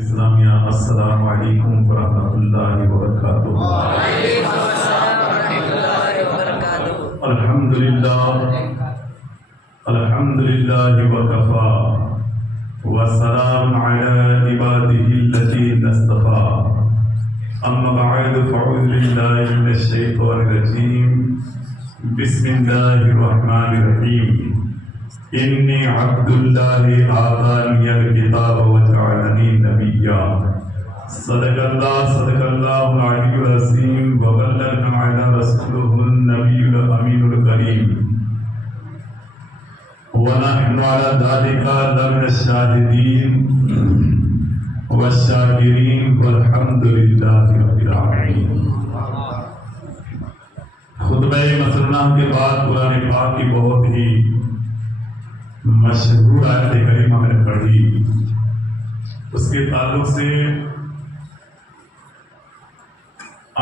اسلامیہ السلام علیکم ورحمۃ اللہ وبرکاتہ۔ الحمد للہ وکفا وسلام علی عباده الذین اصطفى، اما بعد فاعوذ باللہ من الشیطان الرجیم، بسم اللہ الرحمن الرحیم۔ انی عبد اللہ آتانی الکتاب وجعلنی نبیا، صدق اللہ العلی العظیم، وبلغنا علی رسولہ النبی الامین الکریم، ونحن علی ذلک لمن الشاہدین والشاکرین، والحمد للہ رب العالمین۔ خطبہ مسنہ کے بعد قرآن پاک کی بہت ہی مشہور آیت کریمہ میں نے پڑھی، اس کے تعلق سے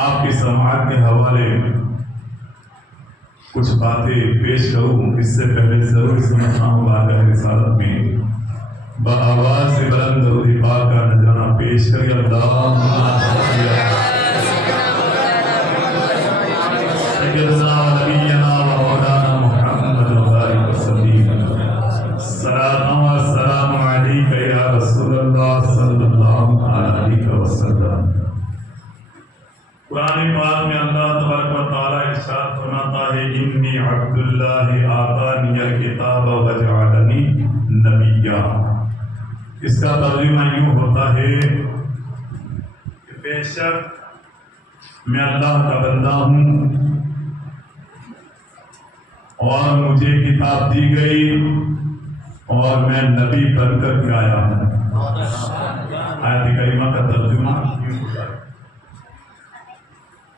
آپ کی سماعت کے حوالے کچھ باتیں پیش کروں۔ اس سے پہلے ضرور سمجھنا ہوگا کہ رسالت میں بآواز سے بلند درود پاک کا نذرانہ پیش کر اللہم صلی سیدنا و نبینا و مولانا محمد وبارک وسلم، صلاۃ و سلام علیک یا رسول اللہ صلی اللہ علیہ وسلم۔ قرآن پاک میں اللہ تبارک و تعالیٰ ارشاد فرماتا ہے انی عبد اللہ آتانی الکتاب وجعلنی نبیا۔ اس کا ترجمہ یوں ہوتا ہے کہ بے شک میں اللہ کا بندہ ہوں اور مجھے کتاب دی گئی اور میں نبی بن کر کے آیا ہوں۔ آیت کریمہ کا ترجمہ یوں ہوتا ہے۔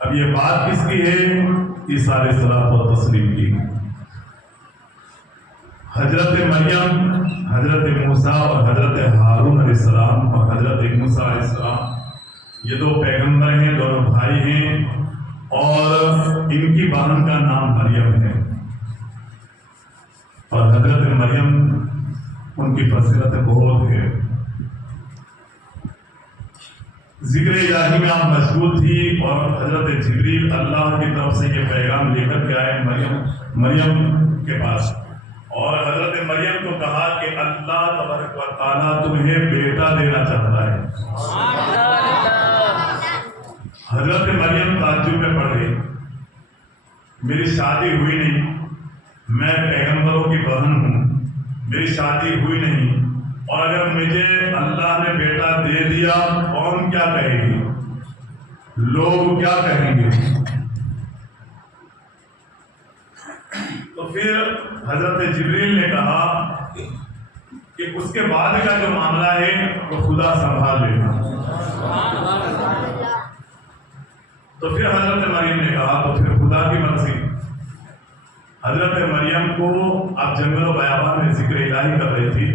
اب یہ بات کس کی ہے؟ عیسیٰ علیہ الصلوۃ والتسلیم کی۔ حضرت مریم، حضرت موسیٰ اور حضرت ہارون علیہ السلام اور حضرت موسیٰ علیہ السلام، یہ دو پیغمبر ہیں، دونوں بھائی ہیں، اور ان کی بہن کا نام مریم ہے، اور حضرت مریم ان کی فضیلت بہت ہے۔ ذکر الہی میں آپ مشغول تھی اور حضرت جبریل اللہ کی طرف سے یہ پیغام لے کر کے آئے مریم کے پاس، اور حضرت مریم کو کہا کہ اللہ تبارک و تعالیٰ تمہیں بیٹا دینا چاہتا ہے۔ حضرت مریم تعجب میں پڑ گئی، میری شادی ہوئی نہیں، میں پیغمبروں کی بہن ہوں، میری شادی ہوئی نہیں، اور اگر مجھے اللہ نے بیٹا دے دیا قوم کیا کہے گی، لوگ کیا کہیں گے؟ تو پھر حضرت جبریل نے کہا کہ اس کے بعد کا جو معاملہ ہے وہ خدا سنبھال لے گا۔ تو پھر حضرت مریم نے کہا تو پھر خدا کی مرضی۔ حضرت مریم کو آپ جنگل و بیابان میں ذکر الہی کر رہی تھی،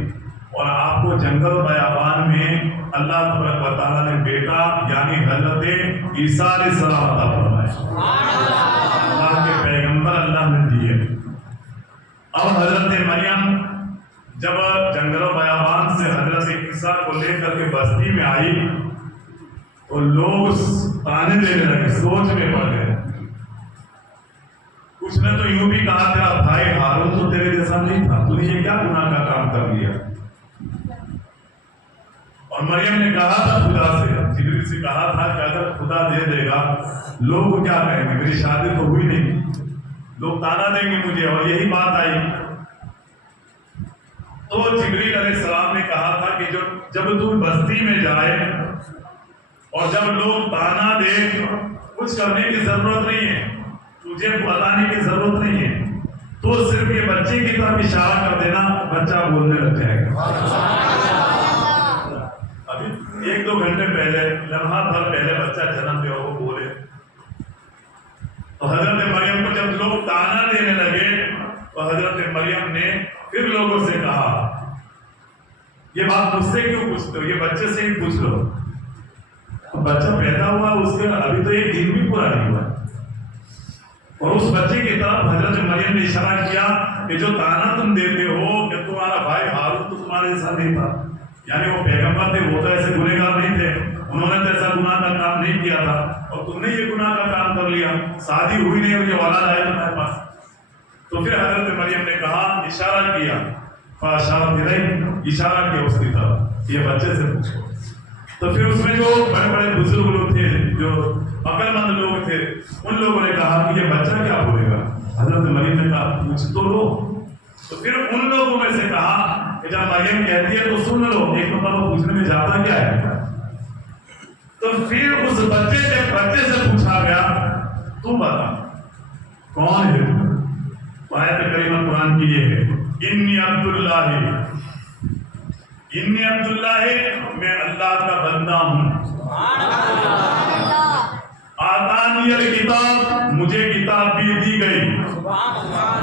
اور آپ کو جنگل و بیابان میں اللہ تبارک و تعالیٰ نے بیٹا یعنی حضرت عیسیٰ علیہ السلام عطا فرمایا۔ اللہ کے پیغمبر اللہ نے دیے۔ اب حضرت مریم جب جنگل و بیابان سے حضرت عیسیٰ کو لے کر کے بستی میں آئی تو لوگ تانے دینے لگے، سوچ میں پڑ گئے۔ کچھ نے تو یوں بھی کہا تیرا بھائی ہارون تو تیرے جیسا نہیں تھا، تو نے یہ کیا گناہ کا کام کر لیا؟ اور مریم نے کہا تھا خدا سے، جبریل سے کہا تھا کہ اگر خدا دے دے گا لوگ کیا کہیں گے، میری شادی تو ہوئی نہیں، لوگ تانا دیں گے مجھے، اور یہی بات آئی۔ تو جبریل علیہ السلام نے کہا تھا کہ جب تو بستی میں جائے اور جب لوگ تانا دے، کچھ کرنے کی ضرورت نہیں ہے، تجھے بتانے کی ضرورت نہیں ہے، تو صرف یہ بچے کی طرف اشارہ کر دینا، بچہ بولنے لگ جائے گا۔ ابھی 1-2 گھنٹے پہلے، لمحہ بھر پہلے بچہ جنم دیا وہ بولے۔ تو حضرت مریم کو جب لوگ تانا دینے لگے تو حضرت مریم نے پھر لوگوں سے کہا یہ بات مجھ سے کیوں پوچھتے ہو، یہ بچے سے ہی پوچھ لو۔ بچہ پیدا ہوا، اس کے ابھی تو ایک دن بھی پورا نہیں ہوا، اور اس بچے کی طرف حضرت مریم نے اشارہ کیا کہ جو تانا تم دیتے ہو کہ تمہارا بھائی ہارون تو تمہارے ساتھ نہیں تھا، یعنی وہ پیغمبر تھے، وہ تو ایسے گنہگار کام نہیں کیا تھا اور تم نے یہ گناہ کا کام کر لیا, شادی ہوئی نہیں اور یہ اولاد آئے تمہارے پاس. تو پھر حضرت مریم نے کہا, اشارہ کیا, فاشارت الیہ, اشارہ کیا اس کی طرف, یہ بچے سے پوچھو. تو پھر اس میں جو بڑے بڑے بزرگ لوگ تھے, جو عقل مند لوگ تھے, ان لوگوں نے کہا کہ یہ بچہ کیا بولے گا. حضرت مریم نے کہا پوچھ تو لو. تو پھر ان لوگوں میں سے کہا کہ جب مریم کہتی ہے تو سن لو, ایک مرتبہ پوچھنے میں جاتا کیا ہے. تو پھر اس بچے سے پوچھا گیا, تو بتا کون ہے. آیت کریمہ قرآن کی یہ ہے, انی عبداللہ, میں اللہ کا بندہ ہوں. آتانی الکتاب, مجھے کتاب بھی دی گئی.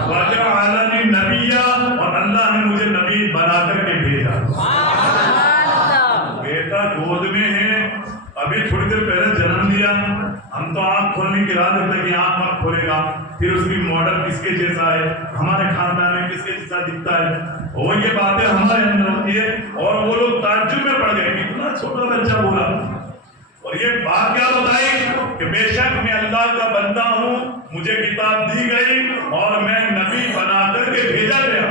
وجعلنی نبیا, اور اللہ نے مجھے نبی بنا کر کے بھیجا. بیٹا گود میں ہے, ابھی تھوڑی دیر پہلے جنم لیا, ہم تو آنکھ کھولنے کی راہ دیکھتے کہ آنکھ کب کھولے گا, پھر اس کی ماڈل کس کے جیسا ہے, ہمارے خاندان میں کس کے جیسا دکھتا ہے, وہ یہ باتیں ہمارے اندر ہوتی ہے. اور وہ لوگ تعجب میں پڑ گئے, کتنا چھوٹا بچہ بولا, اور یہ بات کیا بتائی کہ بے شک میں اللہ کا بندہ ہوں, مجھے کتاب دی گئی اور میں نبی بنا کر کے بھیجا گیا.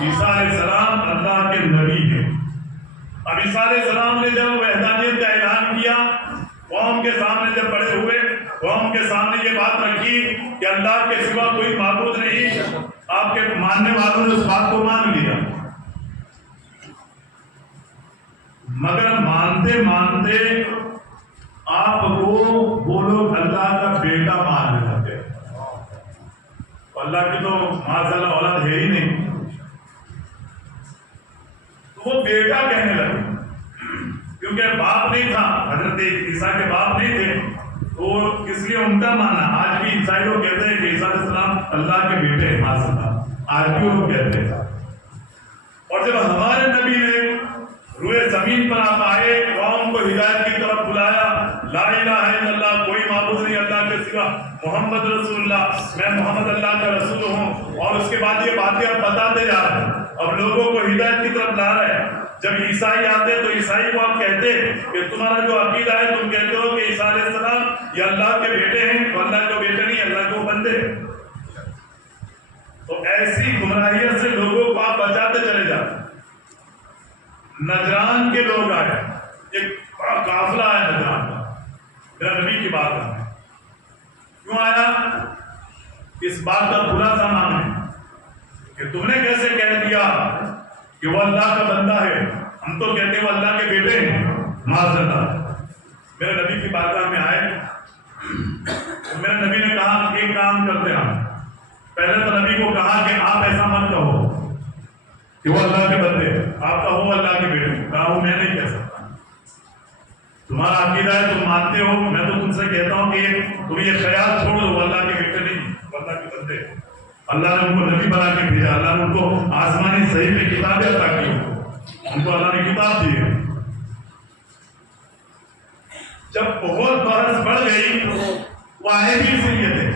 عیسیٰ علیہ السلام اللہ کے نبی ہیں. اب عیسیٰ علیہ السلام نے جب وحدانیت کا اعلان کیا, قوم کے سامنے جب بڑے ہوئے, قوم کے سامنے یہ بات رکھی کہ اللہ کے سوا کوئی معبود نہیں, آپ کے ماننے والوں نے اس بات کو مان لیا. مگر مانتے مانتے آپ کو وہ لوگ اللہ کا بیٹا مان لیتے. اللہ کی تو ماشاء اللہ اولاد ہے ہی نہیں, تو وہ بیٹا کہنے لگے, کیونکہ باپ نہیں تھا, حضرت عیسیٰ کے باپ نہیں تھے, تو کس لیے ان کا مانا. آج بھی عیسائی لوگ کہتے ہیں کہ عیسیٰ علیہ السلام اللہ کے بیٹے ہیں, ماشاء اللہ آج بھی وہ کہتے ہیں. اور جب ہمارے نبی نے روئے زمین پر آپ آئے, قوم کو ہدایت کی طرف بلایا, لا الہ الا اللہ, کوئی معبود نہیں اللہ کے سوا, محمد رسول اللہ, میں محمد اللہ کا رسول ہوں, اور اس کے بعد یہ باتیں آپ بتاتے جا رہے ہیں, اب لوگوں کو ہدایت کی طرف لا رہے ہیں. جب عیسائی آتے تو عیسائی کو آپ کہتے کہ تمہارا جو عقیدہ ہے, تم کہتے ہو کہ عیسیٰ علیہ السلام یہ اللہ کے بیٹے ہیں, تو اللہ کے بیٹے نہیں, اللہ کو بندے. تو ایسی گمراہیت سے لوگوں کو آپ بچاتے چلے جاتے. نجران کے لوگ آئے, ایک بڑا قافلہ آیا نجران کا, میرا نبی کی بات ہے. کیوں آیا؟ اس بات کا برا سا نام ہے کہ تم نے کیسے کہہ دیا کہ وہ اللہ کا بندہ ہے, ہم تو کہتے ہیں وہ اللہ کے بیٹے ہیں. معاذ اللہ. میرے نبی کی بارگاہ میں آئے, میرے نبی نے کہا ایک کام کرتے ہیں. پہلے تو نبی کو کہا کہ آپ ایسا مت کہو کہ وہ اللہ کے بندے, آپ کہو اللہ کے بیٹے. کہا وہ میں نہیں کہہ سکتا, تمہارا عقیدہ ہے, تم مانتے ہو, میں تو تم سے کہتا ہوں کہ تم یہ خیال چھوڑ دو, وہ اللہ کے بیٹے نہیں, وہ اللہ کے بندے. اللہ نے ان کو نبی بنا کے بھیجا, اللہ نے ان کو آسمانی صحیح میں کتابیں عطا کی, ان کو اللہ نے کتاب دی ہے. جب بہت بحث بڑھ گئی, وہ آئے بھی اسی لیے تھے,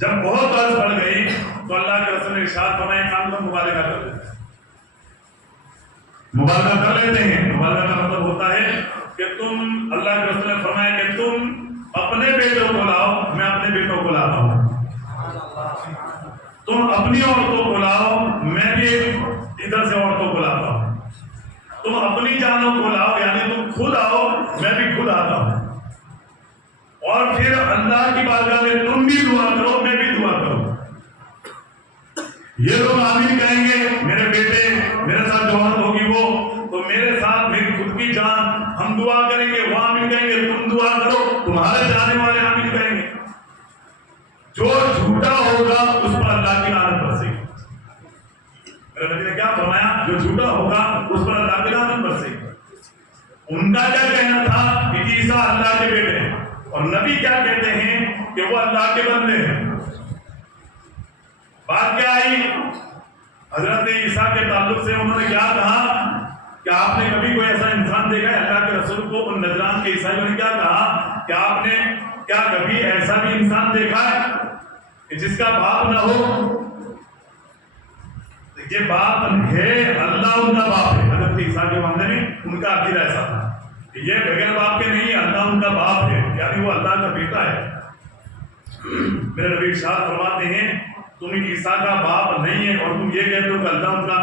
جب بہت بحث بڑھ گئی تو اللہ کے رسول نے ارشاد فرمایا کام کا مبالغہ کر دیتے ہیں. مبالغہ کر لیتے ہیں. مبالغہ کا مطلب ہوتا ہے کہ تم, اللہ کے رسول نے فرمایا کہ تم اپنے بیٹوں کو لاؤ, میں اپنے بیٹوں کو لاتا ہوں. تم اپنی عورتوں کو لاؤ, میں بھی ادھر سے عورتوں کو لاتا ہوں. تم اپنی جانوں کو لاؤ, یعنی تم خود آؤ, میں بھی خود آتا ہوں. اور پھر اللہ کی بارگاہ میں تم بھی دعا کرو, میں بھی دعا کروں. یہ لوگ آمین کہیں گے, میرے بیٹے میرے ساتھ جو عورت ہوگی وہ, تو میرے ساتھ میری خود کی جان, ہم دعا کریں گے, وہ آمین کہیں گے, تم دعا کرو, تمہارے جانے والے آمین کہیں گے. جو جھوٹا ہوگا اس پر اللہ کی لعنت برسے گی. میرے نبی نے کیا فرمایا, جو جھوٹا ہوگا اس پر اللہ کی لعنت برسے گی. ان کا کیا کہنا تھا کہ عیسیٰ اللہ کے بیٹے ہیں, اور نبی کیا کہتے ہیں کہ وہ اللہ کے بندے ہیں. بات کیا آئی حضرت عیسیٰ کے تعلق سے, انہوں نے کیا کہا کہ آپ نے کبھی کوئی ایسا انسان دیکھا ہے, اللہ کے رسول کو ان نجران کے عیسائیوں نے کیا کہا کہ آپ نے کیا کبھی ایسا بھی انسان دیکھا ہے کہ جس کا باپ نہ ہو. یہ باپ ہے, اللہ ان کا باپ ہے. حضرت عیسیٰ کے معاملے میں ان کا عقیدہ ایسا تھا یہ بغیر باپ کے نہیں، اللہ ان کا باپ ہے، یعنی وہ اللہ کا بیٹا ہے۔ میرے نبی ارشاد فرماتے ہیں تم عیسیٰ کا باپ نہیں ہے اور تم یہ کہتے ہو کہ اللہ ان کا۔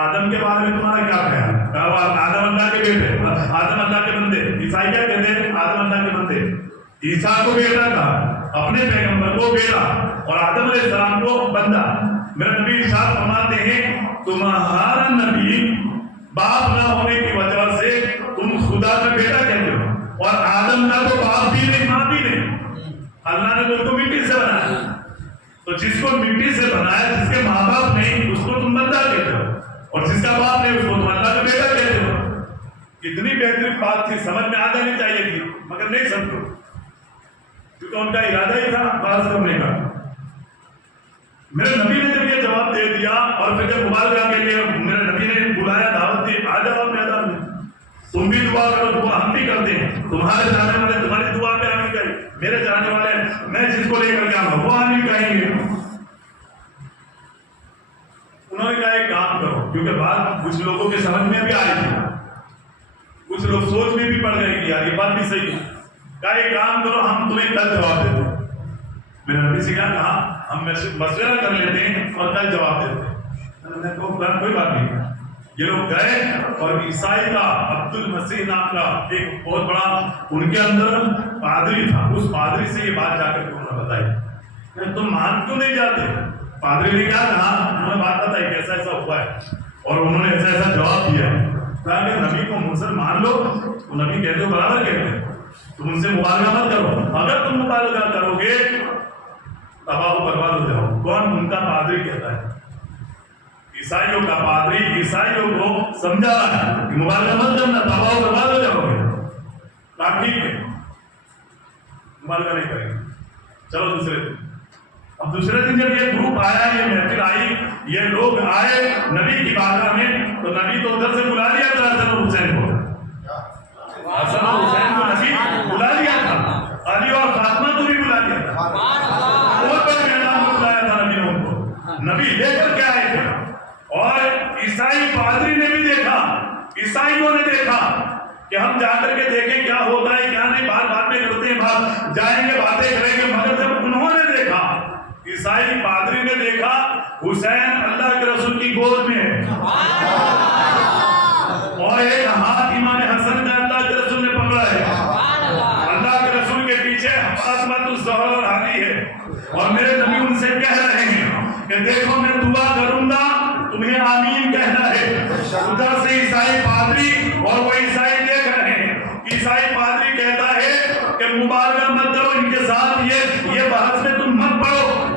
آدم کے بارے میں تمہارا کیا خیال ہے؟ آدم اللہ کے بیٹے، آدم اللہ کے بندے۔ عیسائی کیا کہتے ہیں؟ آدم اللہ کے بندے۔ عیسیٰ کو بیٹا کہا، اپنے پیغمبر کو بیٹا، اور آدم علیہ السلام کو بندہ۔ میرے نبی ارشاد فرماتے ہیں تمہارا نبی باپ نہ ہونے کی وجہ سے تم خدا کا بیٹا کہتے ہو، اور آدم کا تو باپ بھی نہیں ماں بھی نہیں۔ اللہ نے تو ان کو مٹی سے بنایا، تو جس کو مٹی سے بنایا، جس کے ماں باپ نہیں، اس کو تم بندہ کہتے ہو، اور جس کا باپ نہیں اس کو تم اللہ کا بیٹا کہتے ہو۔ اتنی بہترین بات تھی، سمجھ میں آ جانی چاہیے تھی، مگر نہیں سمجھو، کیونکہ ان کا ارادہ ہی تھا بات کرنے کا۔ میرے نبی نے جب یہ جواب دے دیا، اور پھر جب مبارکہ کے لیے میرے نبی نے بلایا، دعوت دی، آ جاؤ میدان میں، تم بھی دعا کرو، دعا ہم بھی کرتے ہیں، تمہارے جانے والے تمہاری دعا پہ آمین کہیں، میرے جانے والے میں جس کو لے کر کے آؤں گا وہ آمین کہیں گے۔ انہوں نے کہا ایک کام کرو، کیونکہ بات کچھ لوگوں کے سمجھ میں بھی آئی تھی، کچھ لوگ سوچ میں بھی پڑ گئے کہ یار یہ بات بھی صحیح ہے۔ کہا ایک کام کرو، ہم تمہیں کل جواب دیتے ہیں۔ میرے نبی سے کہا ہم مشورہ کر لیتے ہیں اور کل جواب دیتے ہیں۔ میں نے کہا کوئی بات نہیں۔ یہ لوگ گئے اور عیسائی کا عبد المسیح نام کا ایک بہت بڑا ان کے اندر پادری تھا، اس پادری سے یہ بات جا کر کے انہوں نے بتائی۔ تم مان کیوں نہیں جاتے؟ پادری نے کہا انہوں نے بات بتائی کہ ایسا ایسا ہوا ہے، اور انہوں نے ایسا ایسا جواب دیا ہے۔ کہا کہ نبی کو مجھ سے مان لو، تو نبی کہتے ہو برابر کہتے ہیں، تم ان سے مبالغہ مت کرو، اگر تم مبالغہ کرو گے تباہ و برباد ہو جاؤ۔ کون؟ ان کا پادری کہتا ہے، عیسائیوں کا پادری عیسائیوں کو سمجھا رہا ہے کہ مبالغہ مت کرنا، تباہ و برباد ہو جاؤ گے۔ کہا ٹھیک ہے، مبالغہ نہیں کریں گے، چلو دوسرے دن۔ اب دوسرے دن جب یہ گروپ آیا، یہ محفل آئی، یہ لوگ آئے نبی کی بارگاہ میں، تو نبی تو ادھر سے بلا لیا تھا حسن اور حسین کو، حسن اور حسین کو نبی بلا لیا تھا، علی اور فاطمہ کو بھی بلا لیا تھا، بہت بڑے میدان میں بلایا تھا نبی نے ان کو، نبی لے کر کے آئے تھے۔ اور عیسائی پادری نے بھی دیکھا، عیسائیوں نے دیکھا کہ ہم جا کر کے دیکھیں کیا ہوتا ہے کیا نہیں، بات میں کرتے ہیں، بات جائیں گے باتیں کریں گے، مگر جب انہوں نے دیکھا، عیسائی پادری نے دیکھا حسین اللہ کے رسول کی گود میں ہے، اور ایک ہاتھ امام حسن کا اللہ کے رسول نے پکڑا ہے، اللہ کے رسول کے پیچھے فاطمہ الزہرا اور علی ہے، اور میرے نبی ان سے کہہ رہے ہیں کہ دیکھو میں دعا کروں گا تمہیں آمین کہنا ہے۔ ادھر سے عیسائی پادری اور وہ عیسائی دیکھ رہے ہیں، عیسائی پادری کہتا ہے کہ مبالغہ مت کرو ان کے ساتھ، یہ بحث میں تم مت پڑو۔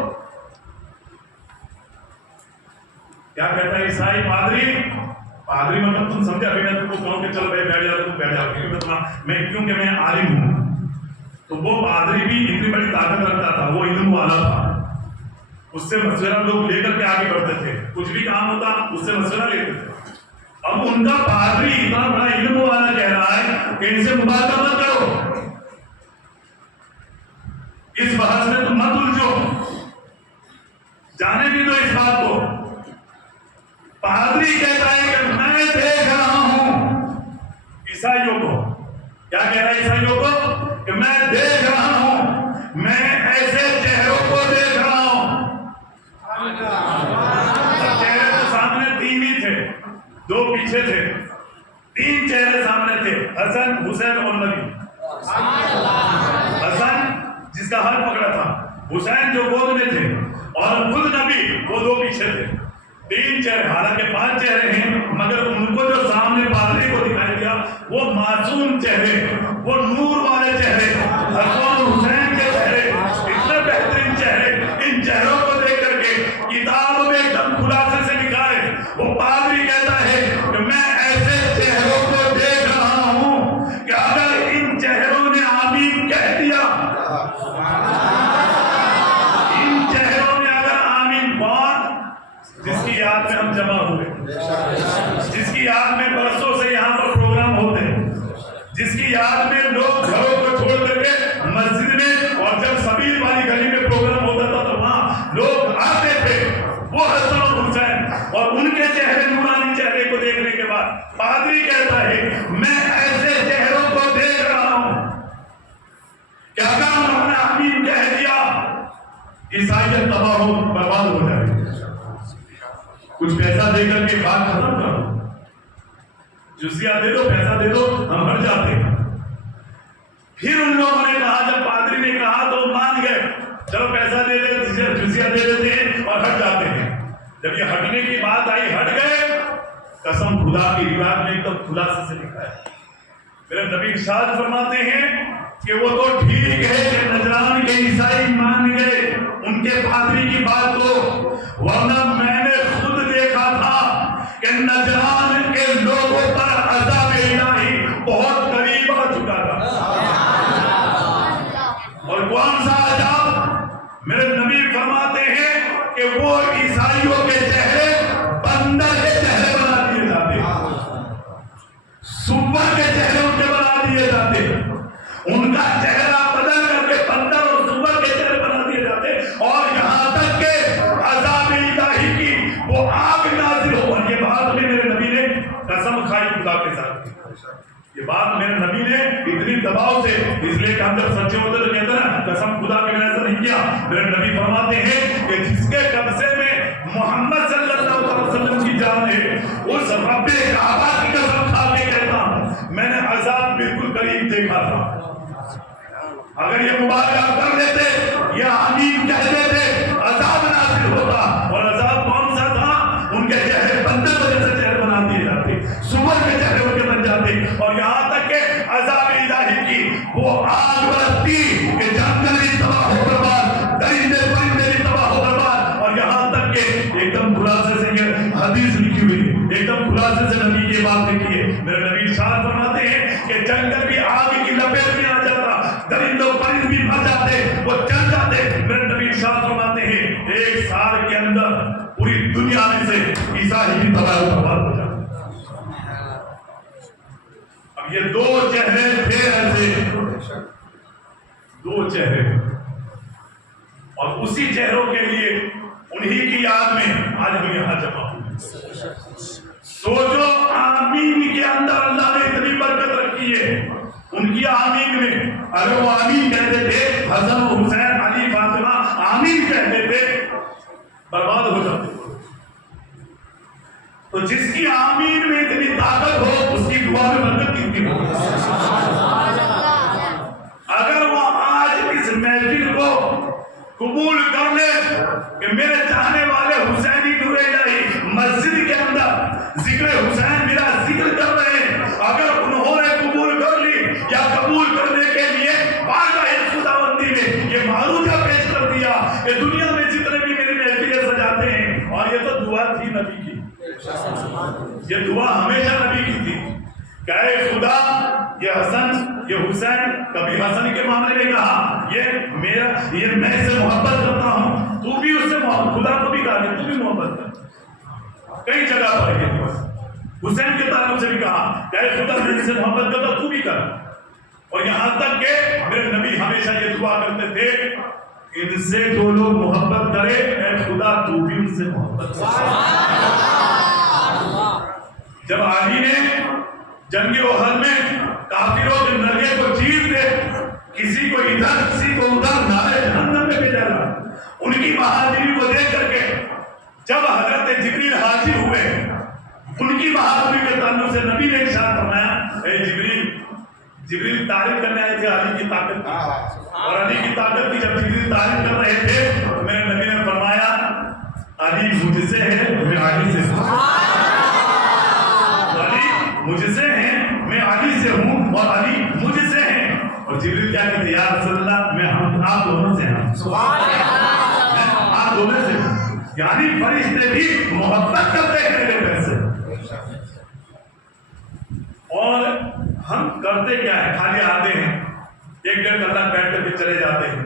کیا کہتا ہے عیسائی پادری؟ پادری مطلب تم سمجھا، ابھی میں تم کو کہوں کہ چل بھائی بیٹھ جاؤ، تم بیٹھ جاؤ، کیونکہ میں عالم ہوں، تو وہ پادری بھی اتنی بڑی طاقت رکھتا تھا، وہ علم والا تھا، اس سے مشورہ لوگ لے کر کے آگے بڑھتے تھے، کچھ بھی کام ہوتا اس سے مشورہ لیتے تھے۔ اب ان کا پادری اتنا بڑا علم والا کہہ رہا ہے کہ ان سے مبالغہ مت کرو، اس بحث میں تم مت الجھو، جانے بھی دو اس بات کو۔ پادری کہتا ہے کہ میں دیکھ رہا ہوں عیسائیوں کو، کیا کہہ رہا ہے عیسائیوں کو؟ کہ میں دیکھ رہا ہوں، میں ایسے چہروں کو دیکھ رہا ہوں، چہرے تو سامنے تین ہی تھے، دو پیچھے تھے، تین چہرے سامنے تھے، حسن حسین اور نبی۔ حسن جس کا ہر پکڑا تھا، حسین جو گود میں تھے، اور خود نبی وہ دو پیچھے تھے، تین چہرے، حالانکہ 5 چہرے ہیں، مگر ان کو جو سامنے پادری کو دکھائی دیا وہ معصوم چہرے، وہ نور والے چہرے، حسن اور حسین کے چہرے، اتنے بہترین چہرے۔ ان چہروں کو دیکھ کر کے کتاب میں ایک دم خلاصے سے لکھا ہے، وہ پادری کہتا ہے کہ میں ایسے چہروں کو دیکھ رہا ہوں کہ اگر ان چہروں نے آمین کہہ دیا، ان چہروں نے اگر آمین بات، جس کی یاد میں ہم جمع ہوئے، جس کی یاد میں برسوں سے یہاں پر پروگرام ہوتے ہیں، جس کی یاد میں لوگ گھروں کو چھوڑ کر کے مسجد میں، اور جب سبیل والی گلی میں پروگرام ہوتا تھا تو وہاں لوگ آتے تھے، وہ حسن اور حسین، اور ان کے چہرے نورانی چہرے کو دیکھنے کے بعد پادری کہتا ہے میں ایسے چہروں کو اگر انہوں نے آمین کہہ دیا عیسائیت تباہ ہو برباد ہو جائے. کچھ پیسہ دے کر کے بات ختم کرو, جزیہ دے دو, پیسہ دے دو, ہم ہٹ جاتے ہیں. پھر ان لوگوں نے کہا, جب پادری نے کہا تو مان گئے, چلو پیسہ دے دے, جزیہ دے دیتے ہیں اور ہٹ جاتے ہیں. جب یہ ہٹنے کی بات آئی, ہٹ گئے. قسم خدا کی روایت میں ایک دم خلاصے سے لکھا ہے, میرے نبی ارشاد فرماتے ہیں کہ وہ تو ٹھیک ہے کہ نجران کے عیسائی مان گئے ان کے پادری کی بات کو, ورنہ میں نے خود دیکھا تھا کہ نجران کے لوگوں پر عذاب الہی بہت قریب آ چکا تھا. اور کون سا عذاب؟ میرے نبی فرماتے ہیں کہ وہ عیسائیوں کے چہرے بندر کے چہرے بنا دیے جاتے, سور کے چہرے ان کے بنا دیے جاتے, ان کا چہرہ بدل کر کے بندر اور سور کے چہرے بنا دیے جاتے, اور یہاں تک کہ عذاب الہی کی وہ آگ نازل ہو. یہ بات میں میرے نبی نے قسم کھائی خدا کے ساتھ, یہ بات میرے نبی نے اتنی دباؤ سے, اس لیے کہ ہم جب سچے ہوتے تو کہتے ہیں نا قسم خدا کے, میں نے ایسا نہیں کیا. میرے نبی فرماتے ہیں کہ جس کے قبضے میں محمد صلی اللہ علیہ وسلم کی جان ہے, اس رب کعبہ کی قسم کھا کے کہتا ہوں میں نے عذاب بالکل قریب دیکھا تھا. اگر یہ مبارکہ کر دیتے, یہ آمین کہہ دیتے, عذاب نازل ہوتا. اور عذاب کون سا تھا؟ ان کے چہرے بندر وجہ سے چہرے بنا دیے جاتے, سور کے چہرے ان کے بن جاتے, اور یہاں تک کہ عذاب الہی کی وہ آگ برستی کہ جنگل بھی تباہ ہو برباد, درندے پرندے بھی تباہ ہو برباد. اور یہاں تک کہ ایک دم خلاصے سے یہ حدیث لکھی ہوئی, ایک دم خلاصے سے نبی کی بات لکھی ہے. میرے نبی ارشاد فرماتے ہیں کہ جنگل بھی آگ کی لپیٹ میں آ جاتا, درندوں پرند بھی مر جاتے, وہ جل جاتے. میرے نبی ارشاد فرماتے ہیں 1 سال کے اندر پوری دنیا میں سے عیسائی بھی تباہ و برباد ہو جاتے. اب یہ 2 چہرے تھے ایسے, 2 چہرے, اور اسی چہروں کے لیے انہی کی یاد میں آج ہم یہاں جمع ہوئے. سوچو آمین کے اندر اللہ نے اتنی برکت رکھی ہے, ان کی آمین میں. اگر وہ آمین کہتے تھے, حسن و حسین علی فاطمہ آمین کہتے تھے, برباد ہو جاتے. تو جس کی آمین میں اتنی طاقت ہو اس کی دعا میں برکت کتنی ہو. اگر وہ آج اس محفل کو قبول کر لے کہ میرے چاہنے والے حسینی نور الہی مسجد کے اندر ذکر حسین میرا ذکر کر رہے ہیں, اگر انہوں نے قبول کر لی یا قبول کرنے کے لیے باقاعدہ خداوندی میں یہ معروضہ پیش کر دیا کہ دنیا میں جتنے بھی میری محفلیں سجاتے ہیں, اور یہ تو دعا تھی نبی کی, یہ دعا ہمیشہ نبی کی تھی کہ اے خدا یہ حسن یہ حسین, کبھی حسن کے معاملے میں کہا یہ میں سے محبت کرتا ہوں, تو بھی اس سے خدا کو بھی کہا کہ تو بھی محبت کر. کئی جگہ پر یہ حسین کے تعلق سے بھی کہا کہ اے خدا میں سے محبت کرتا تو بھی کر. اور یہاں تک کہ میرے نبی ہمیشہ یہ دعا کرتے تھے ان سے جو لوگ محبت کرے اے خدا تو بھی ان سے محبت کر. جب علی نے جنگ احد میں کافروں کے نرگے کو چیر دے, کسی کو ادھر کسی کو ادھر نارے جہنم میں بھیجا رہا, ان کی بہادری کو دیکھ کر کے جب حضرت جبریل حاضر ہوئے, ان کی بہادری کے تعلق سے نبی نے ارشاد فرمایا اے جبریل تعریف کرنے آئے تھے علی کی طاقت کی, اور علی کی طاقت کی جب جبریل تعریف کر رہے تھے تو میرے نبی نے فرمایا علی مجھ سے ہے میں علی سے ہوں, علی مجھ سے ہے میں علی سے ہوں, اور علی مجھ سے ہے. اور جبریل کیا کہتے یا رسول اللہ میں آپ دونوں سے ہیں, آپ دونوں سے, یعنی فرشتے بھی محبت کرتے ہیں میرے پیسے. اور ہم کرتے کیا ہے, خالی آتے ہیں 1-1.5 گھنٹہ بیٹھ کر کے چلے جاتے ہیں,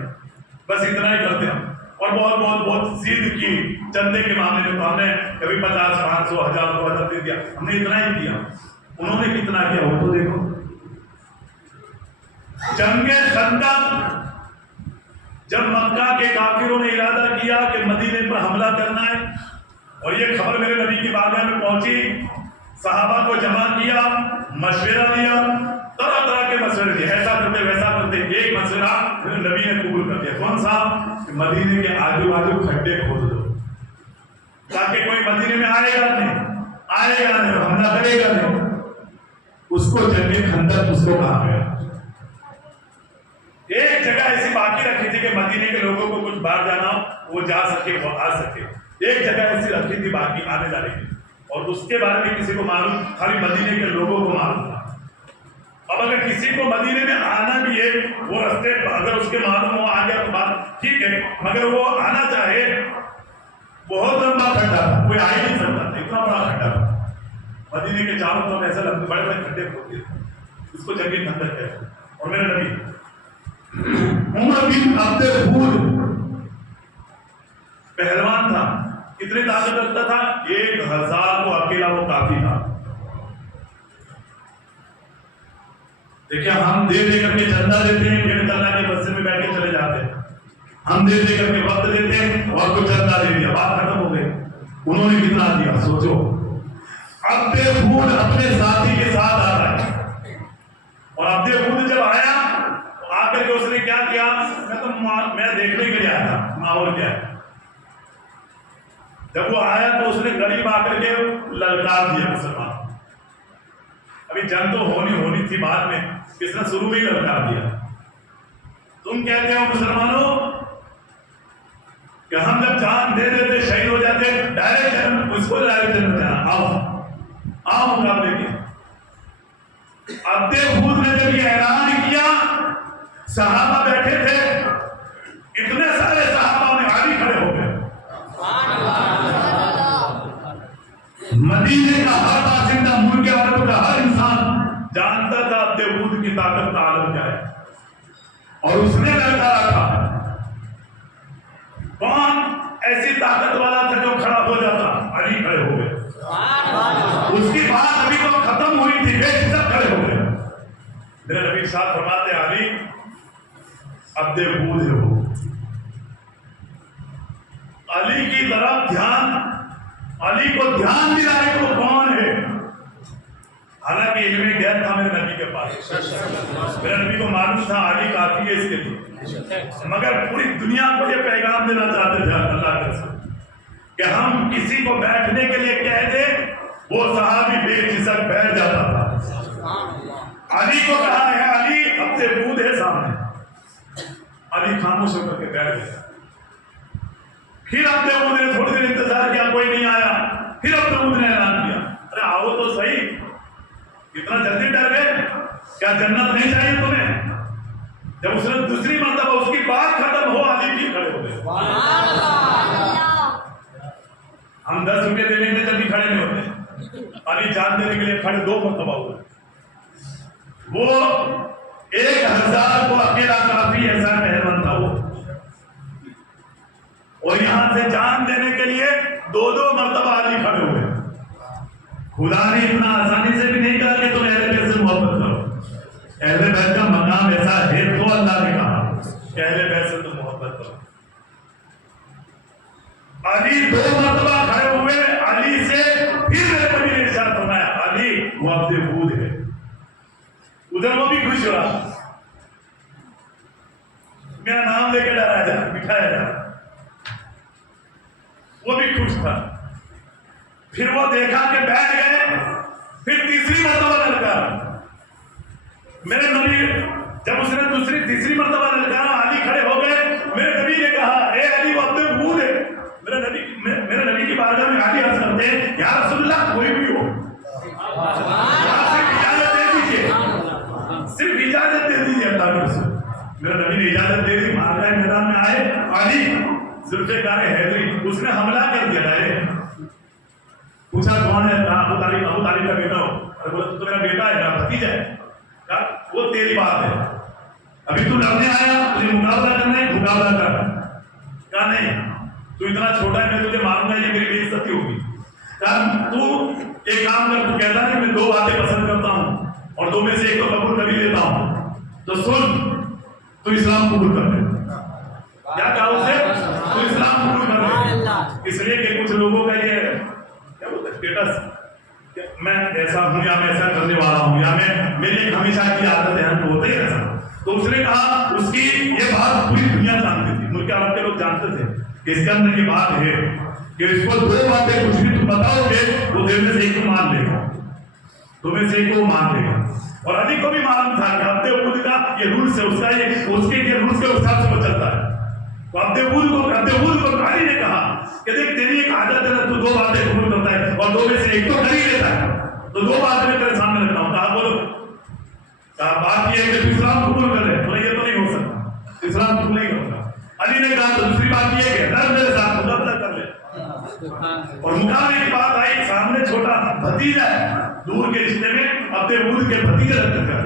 بس اتنا ہی کرتے ہیں. اور بہت ضد کی چندے کے معاملے میں تو ہم نے کبھی 50, 500, 1000 دے دیا, ہم نے اتنا ہی کیا. انہوں نے کتنا کیا وہ تو دیکھو. جنگ خندق جب مکہ کے کافروں نے ارادہ کیا کہ مدینے پر حملہ کرنا ہے, اور یہ خبر میرے نبی کی بارگاہ میں پہنچی, صحابہ کو جمع کیا, مشورہ دیا, طرح طرح کے مشورے دیے, ایسا کرتے ویسا کرتے. ایک مشورہ نبی نے قبول کر دیا. کون سا؟ مدینے کے آجو باجو کھڈے کھود دو تاکہ کوئی مدینے میں آئے گا نہیں, حملہ کرے گا نہیں. اس کو جنگ خندق اس کو کہا گیا. ایک جگہ ایسی باقی رکھی تھی کہ مدینے کے لوگوں کو کچھ باہر جانا ہو وہ جا سکے, وہ آ سکے. ایک جگہ ایسی رکھی تھی باقی آنے جانے کی, اور اس کے بارے میں کسی کو معلوم, خالی مدینے کے لوگوں کو معلوم تھا. اب اگر کسی کو مدینے میں آنا بھی ہے, وہ رستے اگر اس کے معلوم ہو آ گیا تو بات ٹھیک ہے, مگر وہ آنا چاہے, بہت لمبا کھڈا تھا, کوئی آ ہی نہیں سکتا تھا, اتنا بڑا کھڈا تھا. مدینے کے چاروں طرف ایسا لگتا بڑے بڑے کھڈے کھودتے تھے, اس کو جنگ خندق کہتے ہیں. اور میرے نبی عمر بن عبد الغفور پہلوان تھا, کتنی طاقت رکھتا تھا؟ 1000 کو اکیلا وہ کافی تھا. دیکھیں ہم دے دے کر کے چندہ دیتے ہیں, 1.5 طرح کے بسے میں بیٹھ کے چلے جاتے ہیں. ہم دے دے کر کے وقت دیتے ہیں اور کو چندہ دے دیا, بات ختم ہو گئی. انہوں نے کتنا دیا سوچو. عبد الغفور اپنے ساتھی کے ساتھ آ رہا ہے, اور عبد الغفور جب آیا تو آ کر کے اس نے کیا کیا؟ میں دیکھنے کے لیے آیا تھا ماحول کیا ہے. جب وہ آیا تو اس نے قریب آ کر کے للکار دیا مسلمان. ابھی جنگ تو ہونی تھی بعد میں, کس نے شروع میں ہی للکار دیا. تم کہتے ہو مسلمانوں کہ ہم جب جان دے دیتے شہید ہو جاتے ڈائریکٹ اس کو ڈائریکٹ جنت جانا, آؤ مقابلے کے. عبد الغفور نے جب یہ اعلان کیا, صحابہ بیٹھے تھے, اتنے سارے صحابہ نے علی کھڑے ہو گئے. مدینے کا ہر باشندہ, ملک عرب کا ہر انسان جانتا تھا عبد الغفور کی طاقت کا عالم کیا ہے, اور اس نے للکارا تھا. کون ایسی طاقت والا تھا جو کھڑا ہو جاتا؟ علی کھڑے ہو گئے. اس کی بات ابھی تو ختم ہوئی تھی, بے شک کھڑے ہو گئے. میرے نبی صاحب فرماتے علی عبد الغفور ہے وہ. علی کی طرف دھیان, علی کو دھیان دلائے وہ کون ہے. حالانکہ علم غیب تھا میرے نبی کے پاس, میرے نبی کو معلوم تھا علی کافی ہے اس کے لیے, مگر پوری دنیا کو یہ پیغام دینا چاہتے تھے اللہ کے رسول کہ ہم کسی کو بیٹھنے کے لیے کہہ دیں, وہ صحابی بے جھجک بیٹھ جاتا تھا. علی کو کہا ہے علی عبد الغفور ہے سامنے, علی خاموش ہو کر کے بیٹھ گیا. پھر عبد الغفور نے تھوڑی دیر انتظار کیا, کوئی نہیں آیا. پھر عبد الغفور نے اعلان کیا, ارے آؤ تو صحیح, اتنا جلدی ڈر گئے, کیا جنت نہیں چاہیے تمہیں؟ جب اس نے دوسری مرتبہ اس کی بات ختم ہو, علی بھی کھڑے ہو گئے. ہم 10 روپے دے لیں گے جب بھی کھڑے نہیں ہوتے. علی جان دینے کے لیے کھڑے 2 مرتبہ ہوئے. وہ 1000 کو اکیلا کافی ایسا پہلوان تھا وہ, اور یہاں سے جان دینے کے لیے 2 مرتبہ علی کھڑے ہوئے. خدا نے اتنا آسانی سے بھی نہیں کہا کہ تم اہل بیت سے محبت کرو. اہل بیت کا مقام ایسا ہے تو اللہ نے کہا کہ اہل بیت سے تم محبت کرو. علی 2 مرتبہ کھڑے ہوئے. علی سے پھر میرے نبی نے ارشاد فرمایا علی وہ عبد الغفور ہے. ادھر وہ بھی خوش ہوا, میرا نام لے کے ڈرایا جا, بٹھایا جا, وہ بھی خوش تھا. پھر وہ دیکھا کہ بیٹھ گئے. پھر تیسری مرتبہ للکارا. میرے نبی جب اس نے تیسری مرتبہ للکارا, علی کھڑے ہو گئے. میرے نبی نے کہا اے علی وہ عبد الغفور ہے. میرے نبی کی بارگاہ میں علی عرض کرتے ہیں یا رسول اللہ کوئی بھی ہو, صرف اجازت دے دیجیے, صرف اجازت دے دیجیے اللہ کے رسول. میرے نبی نے اجازت دے دی. معرکہ میدان میں آئے علی ذوالفقار حیدری, اس نے حملہ کر دیا ڈائریکٹ. پوچھا کون ہے؟ کہا ابو طالب کا بیٹا ہو. بولا تو میرا بیٹا ہے, میرا بھتیجا ہے. کہا وہ تیری بات ہے, ابھی تو لڑنے آیا, تجھے مقابلہ کرنا ہے, مقابلہ کر. کہا نہیں, تو اتنا چھوٹا ہے, میں تجھے ماروں گا, یہ میری بے عزتی ہوگی. کہا تو ایک کام کر, تو کہتا ہے میں 2 باتیں پسند کرتا ہوں اور 2 میں سے ایک تو قبول کر ہی لیتا ہوں, تو سن تو اسلام قبول کر لے. کیا کہا اسے؟ تو اسلام قبول کر لے. اس لیے کہ کچھ لوگوں کا یہ کیا بولتے اسٹیٹس, میں ایسا ہوں یا میں ایسا کرنے والا ہوں یا میں, میری ایک ہمیشہ کی عادت ہے, ہم ہوتے ہی ایسا. تو اس نے کہا اس کی یہ بات پوری دنیا جانتی تھی، ملک عرب کے لوگ جانتے تھے کہ اس کے اندر یہ بات ہے کہ اس کو دو باتیں کچھ بھی تم بتاؤ گے وہ دل میں سے ایک کو مان لے گا، تمہیں سے ایک کو مان لے گا. اور علی کو بھی معلوم تھا کہ عبد عبود کا یہ رولز ہے، اس کا یہ اس کے رولز کے حساب سے وہ چلتا ہے. تو عبد عبود کو علی نے کہا کہ دیکھ تیری ایک عادت ہے تو دو باتیں قبول کرتا ہے اور دو میں سے ایک تو کر ہی لیتا ہے، تو دو باتیں میں تیرے سامنے رکھتا ہوں. کہا بولو. کہا بات یہ ہے کہ اسلام قبول کر لے. بولے یہ تو نہیں ہو سکتا، اسلام قبول نہیں ہوگا. علی نے کہا تو دوسری بات یہ ہے کہ در میرے ساتھ مقابلہ کر لے. اور مقابلے کی بات آئی، سامنے چھوٹا بھتیجا ہے دور کے رشتے میں، عبد عبود کے بھتیجے رکھتے تھے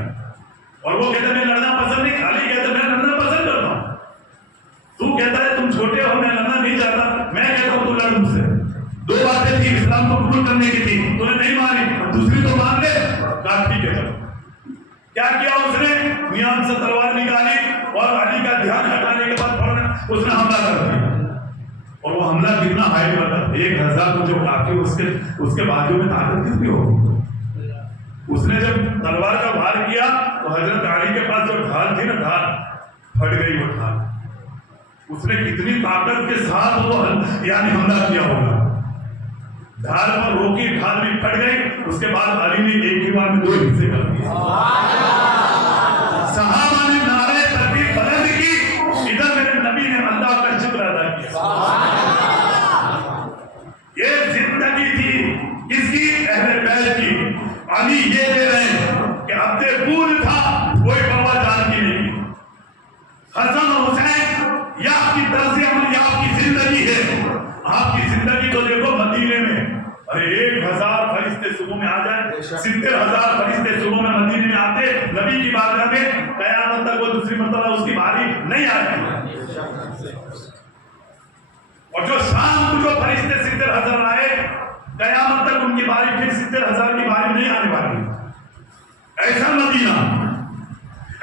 اور وہ کہتے میں لڑنا پسند نہیں، علی کہتے میں لڑنا پسند کرتا ہوں. تو کہتا ہے تم چھوٹے ہو میں لڑنا نہیں چاہتا، میں کہتا ہوں تو لڑ مجھ سے. دو باتیں تھی، اسلام کو قبول کرنے کی تھی، تو نے نہیں مانی، دوسری تو مان لے. کہا ٹھیک ہے چلو. کیا کیا اس نے؟ میان سے تلوار نکالی اور علی کا دھیان ہٹانے کے بعد فوراً اس نے حملہ کر دیا. اور وہ حملہ کتنا ہائی والا، 1000 کو جو کافی اس کے بازو میں طاقت کتنی ہوگی. اس نے جب تلوار کا وار کیا تو حضرت علی کے پاس جو ڈھال تھی نا، ڈھال پھٹ گئی. وہ ڈھال اس نے کتنی طاقت کے ساتھ وہ یعنی حملہ کیا ہوگا. ڈھال پر روکی، ڈھال بھی پھٹ گئی. اس کے بعد علی نے ایک ہی بار میں 2 حصے کر دیے. صحابہ نے نعرے تکبیر بلند کی، ادھر میرے نبی نے اللہ کا شکر ادا کیا. یہ زندگی تھی کس کی؟ اہل بیت کی. علی یہ دے رہے ہیں کہ عبد عبود تھا، کوئی بابا جان کی نہیں. حسن اور حسین یہ آپ کی طرز عمل، یہ آپ کی زندگی ہے. آپ کی زندگی تو دیکھو مدینے میں، ارے 1000 فرشتے صبح میں آ جائیں، 70,000 فرشتے صبح میں مدینے میں آتے نبی کی بارگاہ میں، قیامت تک وہ دوسری مرتبہ اس کی باری نہیں آتی. اور جو شام کو جو فرشتے 70,000 آئے، قیامت تک ان کی باری پھر 70,000 کی باری نہیں آنے والی. ایسا مدینہ،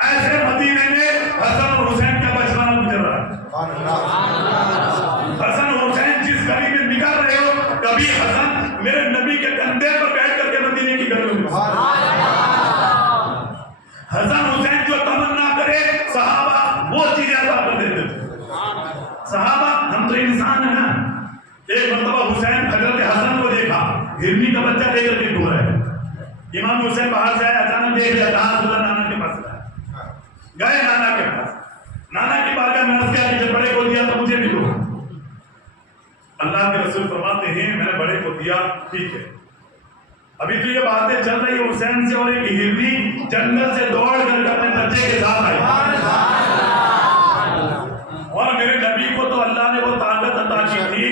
ایسے مدینے میں حسن اور حسین کا بچپنا گزر رہا ہے. حسن اور حسین جس گلی میں نکل رہے ہو، کبھی حسن میرے نبی کے کندھے پر بیٹھ کر کے مدینے کی گلیوں میں. حسن حسین جو تمنا کرے صحابہ وہ چیزیں عطا کر دیتے تھے. صحابہ ہم تو انسان ہیں نا. ایک مرتبہ حسین حضرت حسن کو دیکھا، ہرنی کا بچہ لے کر کے گھوم رہا ہے. امام حسین باہر سے آئے، اچانک دیکھ لیا کہاں رسول اللہ نانا کے پاس گئے. نانا کے پاس، نانا کی بارگاہ میں عرض کیا کہ جب بڑے کو دیا تو مجھے بھی دو. اللہ کے رسول فرماتے ہیں میں نے بڑے کو دیا، ٹھیک ہے. ابھی تو یہ باتیں چل رہی ہے حسین سے، اور ایک ہرنی جنگل سے دوڑ کر اپنے بچے کے ساتھ آئی. اور میرے نبی کو تو اللہ نے وہ طاقت عطا کی تھی،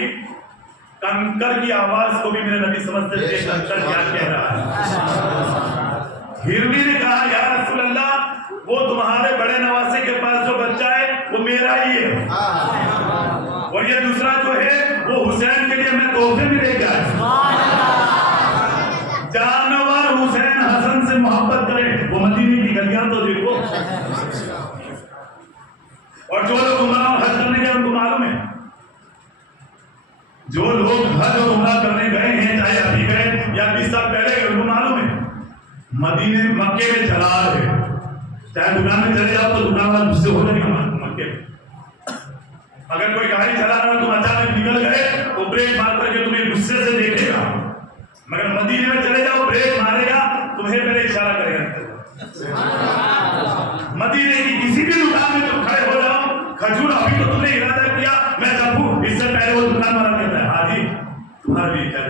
کنکر کی آواز کو بھی میرے نبی سمجھتے تھے کنکر کیا کہہ رہا ہے. ہرنی نے کہا یا رسول اللہ وہ تمہارے بڑے نواسے کے پاس جو بچہ ہے وہ میرا ہی ہے، اور یہ دوسرا جو ہے وہ حسین کے لیے میں تحفے میں لے کے آیا. جانور حسین حسن سے محبت کرے، وہ مدینے کی گلیاں تو دیکھو. اور جو لوگ عمرہ اور حج کرنے گئے ان کو معلوم ہے، جو لوگ حج اور عمرہ کرنے گئے ہیں چاہے ابھی گئے یا 20 سال پہلے گئے، ان کو معلوم ہے مدینے مکے میں جلال ہے. چاہے دکان میں چلے جاؤ تو دکان والا غصے ہو جائے گا مکے میں. اگر کوئی گاڑی چلا رہا ہے تم اچانک نکل گئے تو بریک مار کر کے تمہیں غصے سے دیکھے گا، مگر مدینے میں چلے جاؤ بریک مارے گا تمہیں پہلے اشارہ کرے گا. مدینے کی کسی بھی دکان میں تم کھڑے ہو جاؤ، کھجور ابھی تو تم نے ارادہ کیا میں جب اس سے پہلے وہ دکان والا کہتا ہے حاجی تمہارا بھی ہے.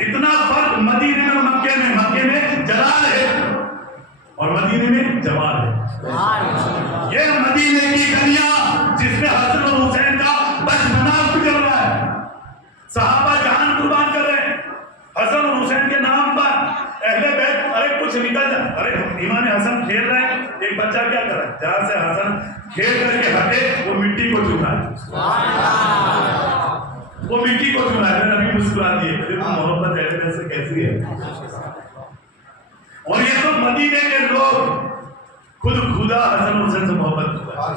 اتنا فرق مدینے میں مکے میں جلال ہے اور مدینے میں جمال ہے. یہ مدینے کی گلیاں جس میں حسن اور حسین کا بچپنا گزر رہا ہے. صحابہ جان قربان کر رہے ہیں حسن اور حسین کے نام پر. اہل بیت ارے کچھ نکل جائے، ارے امام حسن کھیل رہے ہیں، ایک بچہ کیا کر رہا ہے، جہاں سے حسن کھیل کر کے ہٹے وہ مٹی کو چھوتا ہے، وہ مٹی کو چھوتا ہے. نبی مسکرا دیے محبت اہل بیت سے کیسی ہے. اور یہ تو مدینے کے لوگ خود خدا حسن حسین سے محبت کرتا ہے.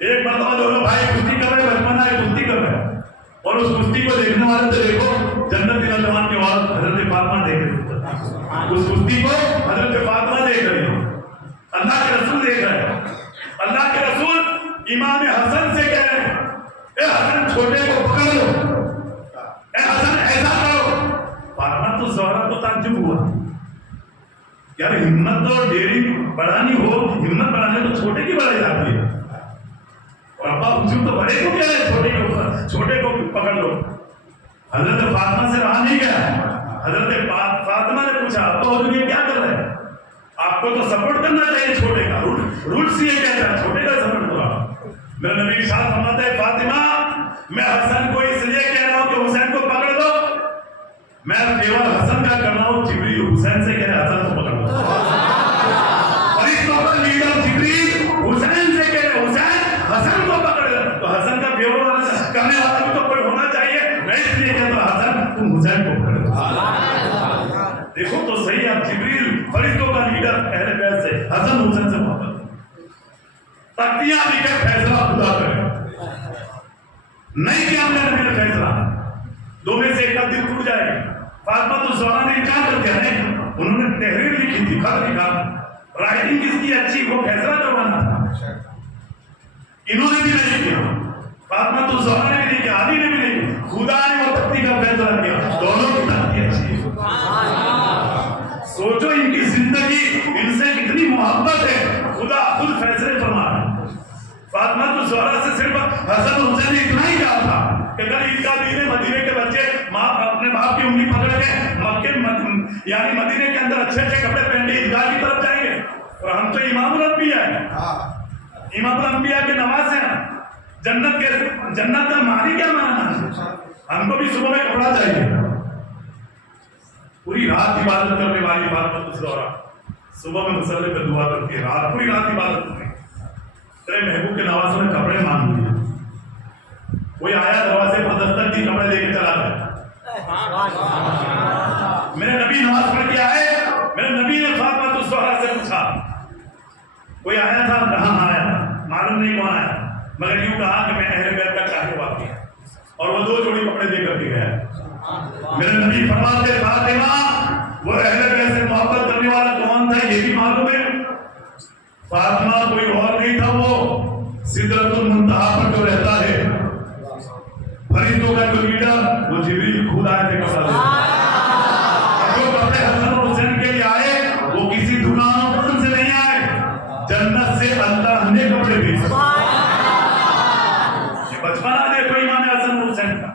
ایک مرتبہ دونوں بھائی کشتی کر رہے، بچپنا ہے کشتی کر رہے، اور اس کشتی کو دیکھنے والے تو دیکھو جنت کے نوجوان کے بعد حضرت فاطمہ دیکھ رہی، اس کشتی کو حضرت فاطمہ دیکھ رہی. یار ہمت تو ڈیرنگ بڑھانی ہو، ہمت بڑھانے تو چھوٹے کی بڑھائی جاتی ہے، اور ابا حضور تو بڑے کو کہہ رہے چھوٹے کو پکڑ لو. حضرت فاطمہ سے رہا نہیں گیا. حضرت فاطمہ نے پوچھا ابا حضور یہ کیا کر رہے ہیں؟ آپ کو تو سپورٹ کرنا چاہیے چھوٹے کا، رولس یہ کہتا ہے چھوٹے کا سپورٹ کرو. میرے نبی ارشاد فرماتے ہیں فاطمہ میں حسن کو اس لیے کہہ رہا ہوں کہ حسین کو پکڑ دو، میں کیول حسن کا کر رہا ہوں. جبریل حسین سے کہہ رہے حسن کو پکڑ دو، اور اس وقت لیڈر جبریل حسین سے کہہ رہے حسین حسن کو پکڑ دو. تو حسن کا کیول کرنے والا بھی تو کوئی ہونا چاہیے، میں اس لیے کہتا ہوں حسن تم حسین کو پکڑ دو. دیکھو تو صحیح، اب جبریل فرشتوں کا لیڈر اہل بیت سے حسن حسین سے محبت، تختیاں بھی کہ فیصلہ خدا کرے، نہیں کیا ہم نے فیصلہ، دو میں سے ایک کا دل ٹوٹ جائے گا. فاطمہ تو زہرا نے انکار کر دیا، نہیں انہوں نے تحریر لکھی تھی، خط لکھا، رائٹنگ کس کی اچھی، وہ فیصلہ کروانا تھا، انہوں نے بھی نہیں کیا. فاطمہ تو زہرا نے بھی نہیں کیا، علی نے بھی نہیں کیا، خدا نے وہ تختی کا فیصلہ کیا. دونوں کی تختی اچھی ہے. سوچو ان کی زندگی، ان سے کتنی محبت ہے، خدا خود فیصلے فرما رہا ہے. فاطمہ تو زہرا سے صرف حسن حسین نے اتنا ہی کہا تھا کہ کل عید کا دن ہے، مدینے کے بچے ماں اپنے باپ کی انگلی پکڑ کے مکے یعنی مدینے کے اندر اچھے اچھے کپڑے پہن کے عیدگاہ کی طرف جائیں گے، اور ہم تو امام الانبیاء ہیں، امام الانبیاء کے نواز ہیں، جنت کا مالی کیا مانا ہے، ہم کو بھی صبح میں کپڑا چاہیے. پوری رات عبادت کرنے والی فاطمہ تو زہرا صبح میں مصلی پہ دعا کرتی ہے، رات پوری رات عبادت کرتی ہے. تیرے محبوب کے نوازوں نے کپڑے مانگ لیے، کوئی آیا دروازے پر دستک دی، کپڑے لے کے چلا گیا. میرے نبی نماز پڑھ کے آئے، میرے نبی نے فاطمہ تو زہرا سے پوچھا، کوئی آیا تھا؟ کہاں آیا؟ معلوم نہیں کون آیا، مگر یوں کہا کہ میں اہل بیت کا چاہنے والا ہوں، اور وہ دو جوڑی کپڑے دے کر کے گیا. میرے نبی فرماتے فاطمہ وہ اہل بیت سے محبت کرنے والا کون تھا یہ بھی معلوم ہے؟ فاطمہ کوئی اور نہیں تھا، وہ سدرۃ المنتہا پر جو رہتا ہے، فرشتوں کا جو لیڈر، وہ جبریل خود آئے تھے کپڑا دے. جو کپڑے حسن اور حسین کے لیے آئے وہ کسی دکان سے نہیں آئے، جنت سے اللہ نے کپڑے بھیجے. بچپنا دیکھو امام حسن اور حسین کا.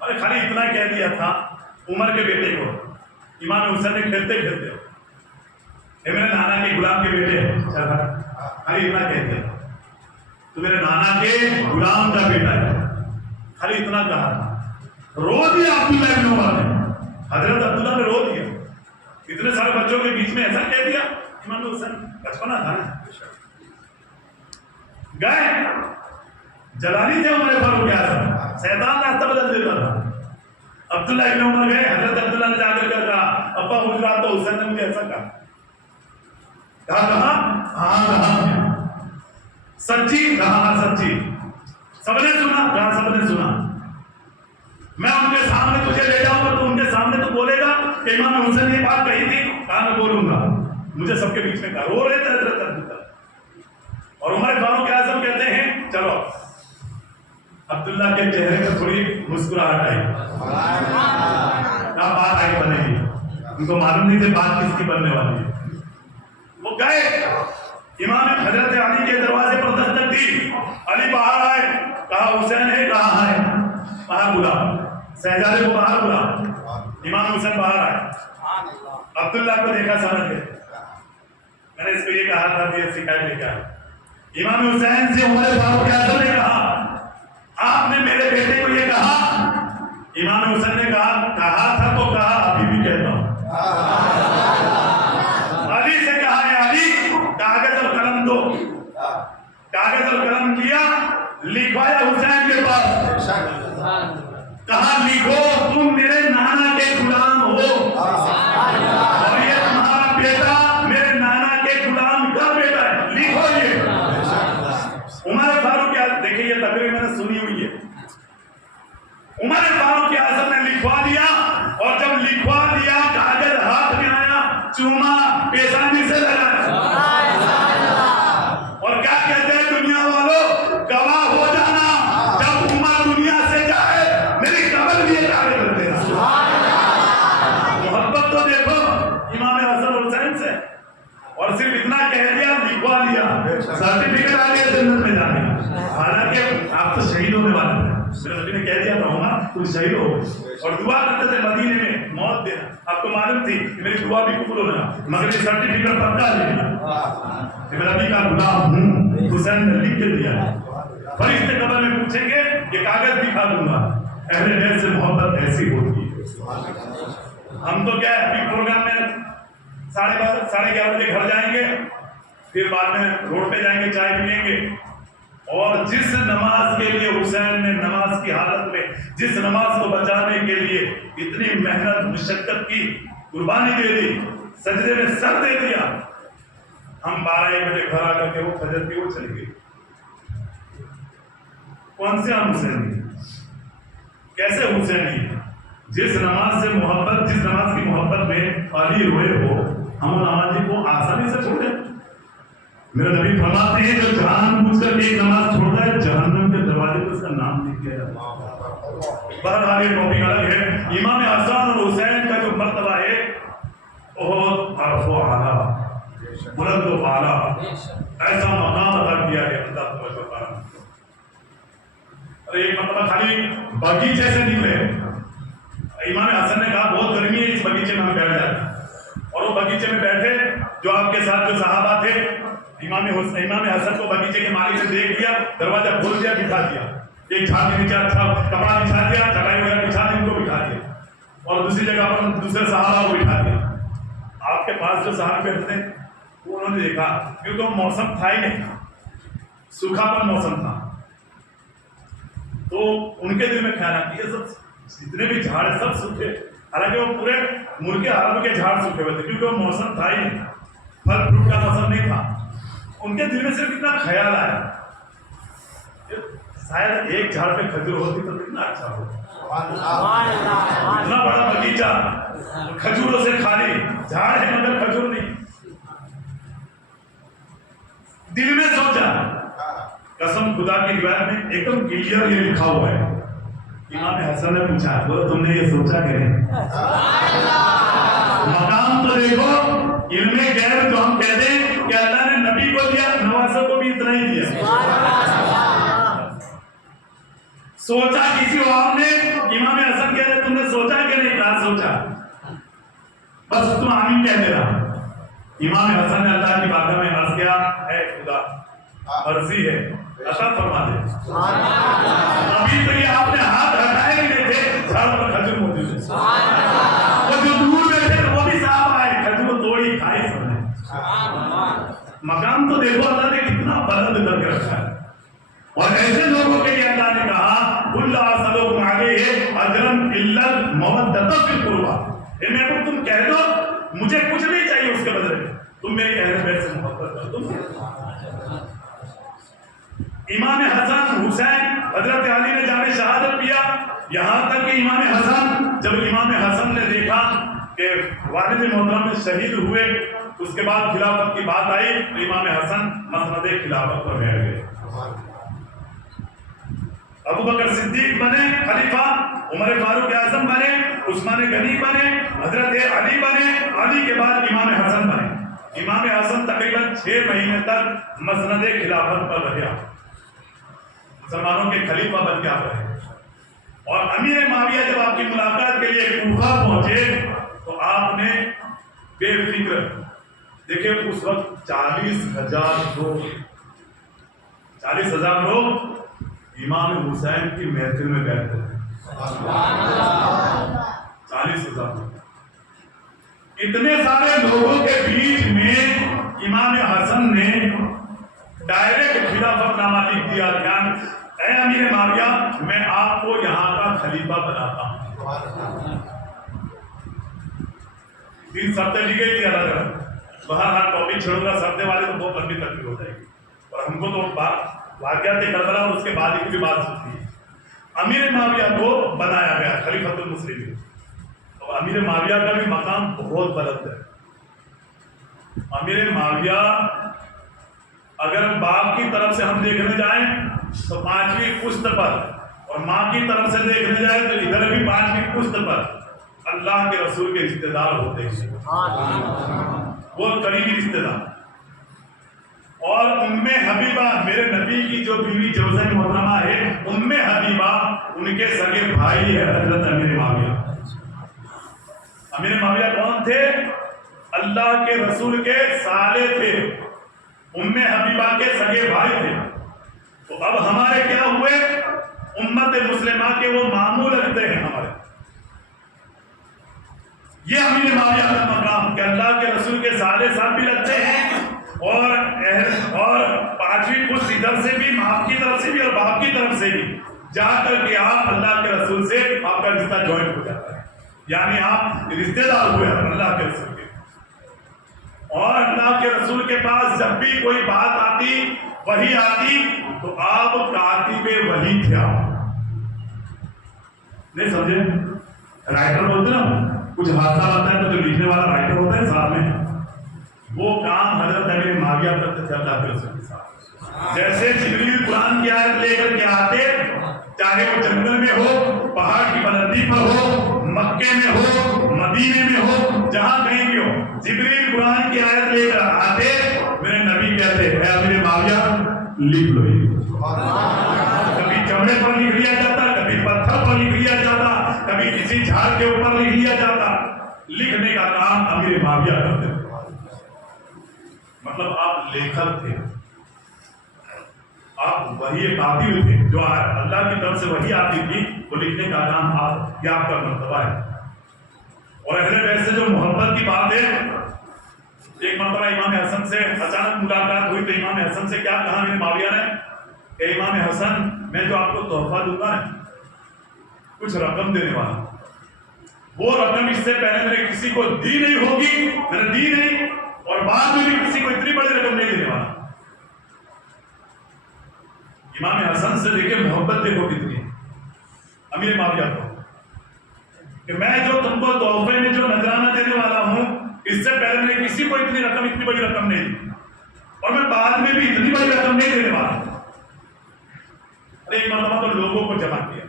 ارے خالی اتنا کہہ دیا تھا عمر کے بیٹے کو، امام حسین نے کھیلتے کھیلتے میرے نانا کے غلام کے بیٹے ہیں، خالی اتنا کہہ دیا تو میرے نانا کے غلام کا بیٹا ہے، خالی اتنا کہا تھا. رو دیا عبداللہ ابن عمر نے، حضرت عبداللہ نے رو دیا، اتنے سارے بچوں کے بیچ میں ایسا کہہ دیا. امام حسین بچپنا تھا نا، گئے جلالی تھے عمر فاروق اعظم، شیطان راستہ بدل دیتا تھا. عبداللہ ابن عمر گئے، حضرت عبداللہ نے جا کر کہا ابا حضرات تو حسین نے مجھے ایسا کہا. کہاں سچی؟ کہاں سچی؟ سب نے سنا؟ کہاں سب نے سنا. میں ان کے سامنے تجھے لے جاؤں گا تو ان کے سامنے تو بولے گا کہ امام حسین یہ بات کہی تھی. کہاں میں بولوں گا؟ مجھے سب کے بیچ میں کہا. رو رہے تھے حضرت عبداللہ، اور عمر فاروق اعظم کہتے ہیں چلو. عبداللہ کے چہرے پر تھوڑی مسکراہٹ آئی، کیا بات آئی بنے گی، ان کو معلوم نہیں تھے بات کس کی بننے والی ہے. وہ گئے، امام حضرت علی کے دروازے پر دستک دی، علی باہر آئے، کہا حسین ہے کہاں ہے؟ باہر بلا، شہزادے کو باہر بلا. امام حسین باہر آئے، عبداللہ کو دیکھا سمجھ گئے. میں نے اس کو یہ کہا تھا کہ سکھائے لے کے آئے. امام حسین سے عمر فاروق اعظم نے کہا آپ نے میرے بیٹے کو یہ کہا؟ امام حسین نے کہا تھا تو کہا، ابھی بھی کہتا ہوں. علی سے کہا ہے علی کاغذ اور قلم دو. کاغذ اور قلم کیا، لکھوایا حسین کے پاس، کہا لکھو تم میرے نانا کے غلام ہو، اور یہ تمہارا بیٹا میرے نانا کے غلام کا بیٹا ہے، لکھو یہ. عمر فاروق اعظم، دیکھیں یہ تقریر میں نے سنی ہوئی ہے، عمر فاروق اعظم نے لکھوا دیا، اور جب لکھوا دیا کاغذ ہاتھ میں آیا، چوما پیشانی سے لگایا، اور کیا کہتے ہیں دنیا والوں، گواہ ہو جانا جب عمر دنیا سے جائے میری قبر بھی اجاگر کر دینا. محبت تو دیکھو امام حسن اور صرف اتنا کہہ دیا, لکھوا دیا, سرٹیفکیٹ آ گیا جنت میں جانے کا. حالانکہ آپ تو شہید ہونے والے ہیں. میرے نبی نے کہہ دیا تھا ہوگا تم شہید ہو, اور دعا کرتے تھے مدینے میں موت دینا. آپ کو معلوم تھی کہ میری دعا بھی قبول ہونا, مگر یہ سرٹیفکیٹ پکا لینا کہ میں نبی کا غلام ہوں. حسین نے لکھ کے دیا. فرشتے قبر میں پوچھیں گے, یہ کاغذ دکھا دوں گا. اہل بیت سے محبت ایسی ہوتی ہے. ہم تو کیا ہے, ابھی پروگرام میں 11:30 بجے گھر جائیں گے, پھر بعد میں روڈ پہ جائیں گے, چائے پئیں گے. اور جس نماز کے لیے حسین نے نماز کی حالت میں جس نماز کو بچانے کے لیے اتنی محنت مشقت کی, قربانی دے دی, سجدے میں سر دے دیا, ہم 12-1 بجے گھر آ کر کے وہ فجر کی وہ چلی گئی. کون سے ہم حسین, کیسے حسین؟ جس نماز سے محبت, جس نماز کی محبت میں علی ہوئے ہو, ہم نمازی کو آسانی سے چھوڑے. میرے نبی فرماتے ہیں جو جان بوجھ کر ایک نماز چھوڑتا ہے, جہنم کے دروازے پر اس کا نام لکھ دیا جاتا ہے. بہرحال یہ ٹاپک الگ ہے. امام حسن اور حسین کا جو مرتبہ ہے بہت عرف و اعلیٰ, بلند و اعلیٰ, ایسا مقام ادا کیا ہے اللہ تبارک و تعالیٰ. اور ایک مرتبہ خالی باغیچے سے نکلے, امام حسن نے کہا بہت گرمی ہے, اس باغیچے میں ہم بیٹھ جائیں. اور وہ باغیچے میں بیٹھے, جو آپ کے ساتھ جو صحابہ تھے, امام حسن کو باغیچے کے مالک نے دیکھ لیا, دروازہ کھول دیا, بٹھا دیا. ایک جھاڑ کے نیچے اچھا کپڑا بچھا دیا, چٹائی وغیرہ بچھا دی, ان کو بٹھا دیا. اور دوسری جگہ پر دوسرے صحابہ کو بٹھا دیا. آپ کے پاس جو صحابہ بیٹھتے ہیں وہ انہوں نے دیکھا, کیونکہ وہ موسم تھا ہی نہیں, سوکھا پن موسم تھا, تو ان کے دل میں خیال آیا کہ یہ سب جتنے بھی جھاڑ ہیں سب سوکھے. حالانکہ وہ پورے ملک عرب کے جھاڑ سوکھے ہوئے تھے, کیونکہ وہ موسم تھا ہی نہیں, پھل فروٹ کا موسم نہیں تھا. ان کے دل میں صرف اتنا خیال آیا, شاید ایک جھاڑ پہ کھجور ہوتی تو کتنا اچھا ہوتا. اتنا بڑا باغیچہ کھجوروں سے خالی, جھاڑ ہے مگر کھجور نہیں. دل میں سوچا, قسم خدا کی روایت میں ایک دم کلیئر یہ لکھا ہوا ہے. امام حسن نے پوچھا, بولو تم نے یہ سوچا کہ نہیں؟ مقام تو دیکھو, علم غیب جو ہم کہتے ہیں کہ اللہ نے نبی کو دیا, نوازوں کو بھی اتنا ہی دیا. سوچا کسی اور نے, امام حسن کہتے تم نے سوچا کہ نہیں؟ کہا سوچا, بس تم آمین کہہ دے رہا. امام حسن نے اللہ کی بارگاہ میں عرض کیا, اے خدا مرضی ہے عطا فرما دے. ابھی تو یہ آپ نے ہاتھ ہٹائے ہی نہیں تھے, جھاڑ پر کھجور موجود ہے. اور جو دور بیٹھے تھے وہ بھی صاحب آئے, کھجور توڑی کھائی سب نے. مقام تو دیکھو اللہ نے کتنا بلند کر کے رکھا ہے. اور ایسے لوگوں کے لیے اللہ نے کہا اللہ سلوکم علیہ اجرن الا المودۃ فی القربى, ان میں تم کہہ دو مجھے کچھ نہیں چاہیے اس کے بدلے میں, تم میری اہل بیت سے محبت کرو. امام حسن حسین حضرت علی نے جامع شہادت پیا, یہاں تک کہ امام حسن, جب امام حسن نے دیکھا کہ والد محترم شہید ہوئے, اس کے بعد خلافت کی بات آئی تو امام حسن مسند خلافت پر بیٹھ گئے. ابو بکر صدیق بنے خلیفہ, عمر فاروق اعظم بنے, عثمان غنی بنے, حضرت علی بنے, علی کے بعد امام حسن بنے. امام حسن تقریباً 6 مہینے تک مسند خلافت پر رہا, مسلمانوں کے خلیفہ بن کے آپ رہے. اور امیر معاویہ جب آپ کی ملاقات کے لیے کوفہ پہنچے تو آپ نے بے فکر, دیکھیں اس وقت 40,000 لوگ امام حسین کی محفل میں بیٹھتے تھے. 40,000 لوگ, اتنے سارے لوگوں کے بیچ میں امام حسن نے ڈائریکٹ خلافت نامہ لکھ دیا, اے امیر معاویہ میں آپ کو یہاں کا خلیفہ بناتا ہوں. 3 سرٹیفکیٹ دیا الگ الگ. بہرحال ٹاپک چھوڑوں گا, سرتے والے تو بہت لمبی تکلیف ہو جائے گی, اور ہم کو تو واقعات کربلا اور اس کے بعد کی بھی بات سنتی ہے. امیر معاویہ کو بنایا گیا خلیفۃ المسلمین. اور امیر معاویہ کا بھی مقام بہت بلند ہے. امیر معاویہ اگر باپ کی طرف سے ہم دیکھنے جائیں تو 5ویں پشت پر, اور ماں کی طرف سے دیکھنے جائیں تو ادھر بھی 5ویں پشت پر. اللہ کے رسول کے رشتے دار ہوتے ہیں، وہ قریبی رشتے دار. اور ام حبیبہ میرے نبی کی جو بیوی جوزہ محترمہ ہے، ام حبیبہ ان کے سگے بھائی ہے حضرت امیر معاویہ. امیر معاویہ کون تھے؟ اللہ کے رسول کے سالے تھے، ام حبیبہ کے سگے بھائی تھے. تو اب ہمارے کیا ہوئے؟ امت مسلمہ کے وہ ماموں لگتے ہیں ہمارے. یہ امیر معاویہ کا مقام کہ اللہ کے رسول کے سالے صاحب بھی لگتے ہیں، اور پانچویں پشت ادھر سے بھی، ماں کی طرف سے بھی اور باپ کی طرف سے بھی جا کر کے آپ اللہ کے رسول سے آپ کا رشتہ جوائنٹ ہو جاتا ہے، یعنی آپ رشتے دار ہوئے اللہ کے رسول کے. اور اللہ کے رسول کے پاس جب بھی کوئی بات آتی، وحی آتی، تو آپ کاتب وحی تھے. آپ نہیں سمجھے؟ رائٹر ہوتے نا، کچھ حادثہ آتا ہے تو جو لکھنے والا رائٹر ہوتا ہے ساتھ میں، وہ کام حضرت امیر معاویہ کرتے تھے اللہ کے رسول کے ساتھ. جیسے جبریل قرآن کی آیت لے کر کے آتے، چاہے وہ جنگل میں ہو، پہاڑ کی بلندی پر ہو، مکے میں ہو، مدینے میں ہو، جہاں کہیں بھی ہو، جبریل قرآن کی آیت لے کر آتے، میرے نبی کہتے اے امیر معاویہ لکھ لو. کبھی چمڑے پر لکھ لیا جاتا، کبھی پتھر پر لکھ لیا جاتا، کبھی کسی جھاڑ کے اوپر لکھ لیا جاتا. لکھنے کا کام امیر معاویہ کرتے تھے. مطلب آپ لیکھک تھے، آپ وحی کاتب تھے. جو اللہ کی طرف سے وحی آتی تھی وہ لکھنے کا کام آپ یا آپ کا مرتبہ ہے. اور اہل بیت سے جو محبت کی بات ہے، ایک مرتبہ امام حسن سے اچانک ملاقات ہوئی تو امام حسن سے کیا کہا امیر معاویہ نے کہ امام حسن میں جو آپ کو تحفہ دوں گا کچھ رقم دینے والا، وہ رقم اس سے پہلے میں نے کسی کو دی نہیں ہوگی، میں نے دی نہیں، اور بعد میں بھی کسی کو اتنی بڑی رقم نہیں دینے والا. امام حسن سے دیکھے محبت دیکھو کتنی امیر معاویہ کو، کہ میں جو تم کو تحفے میں جو نذرانہ دینے والا ہوں، اس سے پہلے میں نے کسی کو اتنی بڑی رقم نہیں دی، اور میں بعد میں بھی اتنی بڑی رقم نہیں دینے والا. ایک مرتبہ تو لوگوں کو جمع کیا،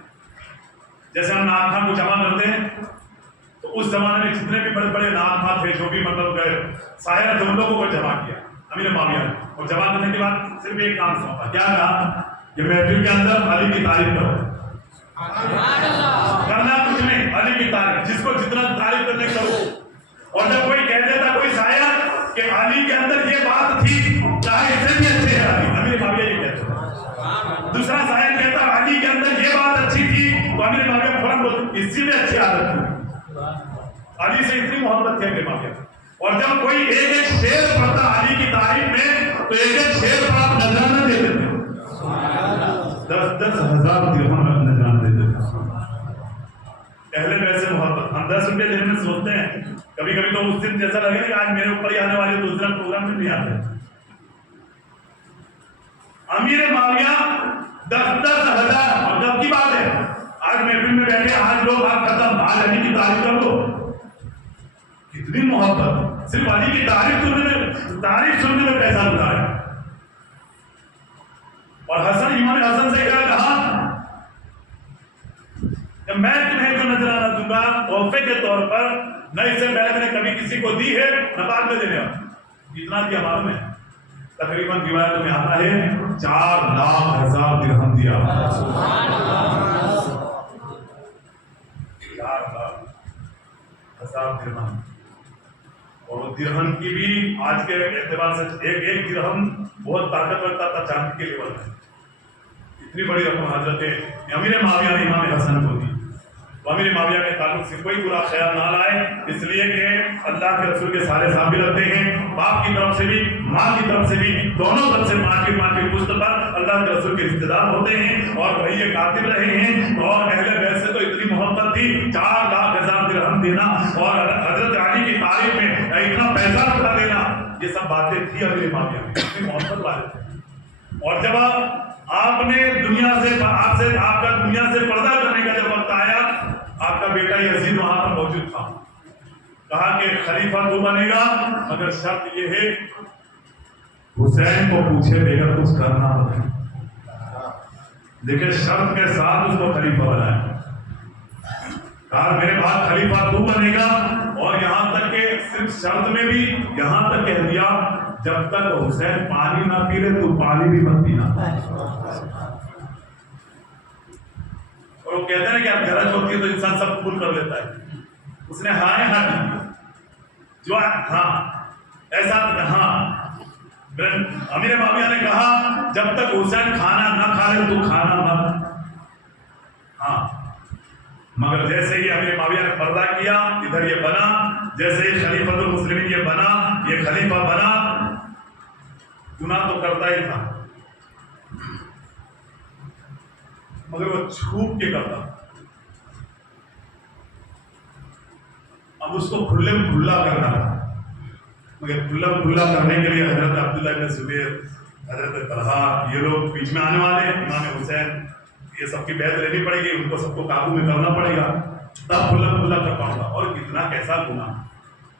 جیسے ہم ناخواں کو جمع کرتے ہیں، تو اس زمانے میں جتنے بھی بڑے بڑے ناخواں تھے، جو بھی مطلب شاعر تھے، ان لوگوں کو جمع کیا امیر معاویہ نے. اور جمع کرنے کے بعد صرف ایک کام سونپا، کیا کہا کہ محفل کے اندر علی کی تعریف کرو. کرنا کچھ نہیں، علی کی تعریف، جس کو جتنا تعریف کرنے کرو. اور جب کوئی کہہ دیتا کوئی شاعر کہ علی کے اندر یہ بات تھی، چاہے اس سے بھی اچھے ہے علی، امیر معاویہ یہ کہتے ہیں. دوسرا شاعر کہتا علی کے اندر یہ بات اچھی تھی، تو امیر معاویہ فوراً بولتے اسی میں اچھی عادت تھی. علی سے اتنی محبت تھی امیر معاویہ. اور جب کوئی ایک شعر پڑھتا علی کی تعریف میں، تو ایک شعر پر آپ نذرانہ دیتے تھے، 10,000 درہم نذرانہ دیتے تھے. اہل بیت سے محبت. ہم 10 روپے دینے میں سوچتے ہیں، کبھی کبھی تو اس دن جیسا لگے کہ آج میرے اوپر ہی آنے والے تو اس دن پروگرام میں نہیں آتے. امیر معاویہ 10,000، اور جب کی بات ہے آج محفل میں بیٹھے، آج لوگ آپ ختم، آج علی کی تعریف کر دو. کتنی محبت، صرف علی کی تعریف سننے میں پیسہ ملتا ہے. اور امام حسن سے کیا کہا کہ میں تمہیں جو نذرانہ دوں گا تحفے کے طور پر، نہ اس سے پہلے میں نے کبھی کسی کو دی ہے، نہ بعد میں دینے والا. اتنا دیا معلوم ہے، تقریباً روایتوں میں آتا ہے 4,00,000 درہم دیا. 4,00,000 درہم. اور وہ درہم کی بھی آج کے اعتبار سے ایک درہم بہت طاقت رکھتا تھا چاندی کے لیول میں. اتنی بڑی رقم حضرت امیر معاویہ نے امام حسن کو دی. امیر معاویہ کے تعلق سے کوئی برا خیال نہ لائے، اس لیے کہ اللہ کے رسول کے سارے صحابی لگتے ہیں، باپ کی طرف سے بھی ماں کی طرف سے بھی، دونوں طرف سے ماں کی پشت پر اللہ کے رسول کے رشتے دار ہوتے ہیں اور وہی یہ کاتب رہے ہیں. اور اہل بیت سے تو اتنی محبت تھی، 4,00,000 درہم دینا اور حضرت علی کی تعریف میں اتنا پیسہ رکھا دینا، یہ سب باتیں تھی امیر معاویہ میں، اتنی محبت والے تھے. اور جب آپ نے آپ کا دنیا سے پردہ کرنے کا جب وقت آیا، آپ کا بیٹا یزید وہاں پر موجود تھا. کہا کہ خلیفہ تو بنے گا مگر شرط یہ ہے حسین کو پوچھے بغیر کچھ کرنا ہوتا ہے. دیکھیں شرط کے ساتھ اس کو خلیفہ بنایا. کہا میرے بعد خلیفہ تو بنے گا، اور یہاں تک کہ صرف شرط میں بھی یہاں تک کہہ دیا جب تک حسین پانی نہ پی لے تو پانی بھی مت پینا. اور وہ کہتے ہیں کہ اب غرض ہوتی ہے تو انسان سب قبول کر لیتا ہے. اس نے ہاں ہاں جو ہاں ایسا ہاں. امیر معاویہ نے کہا جب تک حسین کھانا نہ کھا لے تو کھانا مت. ہاں مگر جیسے ہی امیر معاویہ نے پردہ کیا ادھر یہ بنا، جیسے ہی خلیفۃ المسلمین یہ بنا، یہ خلیفہ بنا، گناہ تو کرتا ہی تھا مگر وہ چھپ کے کرتا. اب اس کو کھلے میں کھلا کرنا تھا، مگر کھلا کرنے کے لیے حضرت عبداللہ بن زبیر، حضرت طلحہ، یہ لوگ بیچ میں آنے والے ہیں. امام حسین یہ سب کی بیعت لینی پڑے گی، ان کو سب کو قابو میں کرنا پڑے گا، تب کھلا کر پاؤں گا. اور کتنا کیسا گناہ،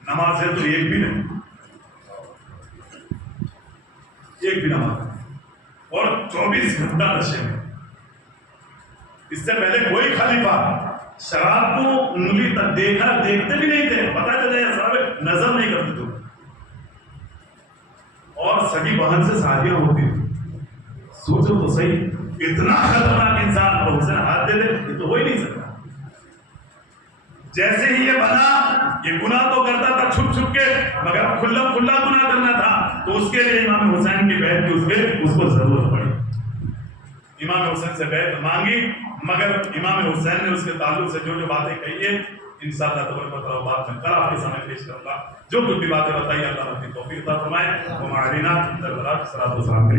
نماز ہے تو ایک بھی نہیں، ایک بھی نماز، اور 24 گھنٹہ نشے میں. اس سے پہلے کوئی خلیفہ شراب کو انگلی تک دیکھتے بھی نہیں تھے، پتہ چلے صاحب نظر نہیں کرتے تھے. اور سگی بہن سے شادیاں ہوتی تھی. سوچو تو صحیح، اتنا خطرناک انسان اور حسین ہاتھ دے دے، یہ تو ہو ہی نہیں سکتا. جیسے ہی یہ بنا، یہ گناہ تو کرتا تھا چھپ چھپ کے، مگر کھلا گناہ کرنا تھا تو اس کے لیے امام حسین کی بیعت کی اس کو ضرورت پڑی. امام حسین سے بیعت مانگی، مگر امام حسین نے اس کے تعلق سے جو باتیں کہی ہے انشاءاللہ تبارک و تعالی بات میں کل آپ کے سامنے پیش کروں گا. جو کچھ بھی باتیں بتائی اللہ اپنی توفیق عطا فرمائے. وما علینا الا البلاغ. صلاۃ و سلام